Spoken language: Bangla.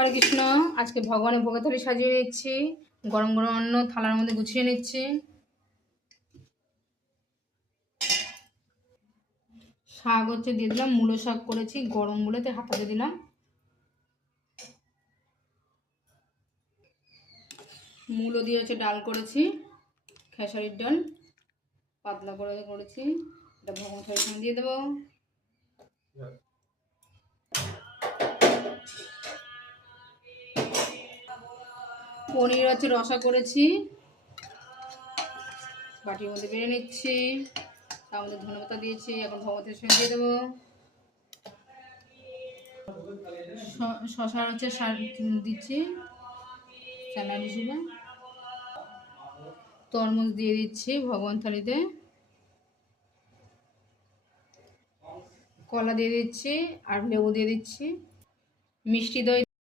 হরে কৃষ্ণ। আজকে ভগবানের ভোগের থালি সাজিয়ে নিচ্ছি, গরম গরম অন্ন থালার মধ্যে গুছিয়ে নিচ্ছি। শাক হচ্ছে দিয়ে দিলাম, মূলো শাক করেছি, গরম মূলোতে হাতাতে দিলাম। মূলো দিয়ে হচ্ছে ডাল করেছি, খেসারির ডাল পাতলা করে করেছি। এটা ভগবান থালির সঙ্গে দিয়ে দেবো। পনির হচ্ছে রসা করেছি, বাটির মধ্যে বেড়ে নিচ্ছি। তার মধ্যে ধনেপাতা দিয়েছি, এখন ভগবতের সঙ্গে দিয়ে দেবো। শশার হচ্ছে দিচ্ছি স্যালাড হিসেবে। তরমুজ দিয়ে দিচ্ছি ভগবান থালিতে। কলা দিয়ে দিচ্ছি আর লেবু দিয়ে দিচ্ছি। মিষ্টি দই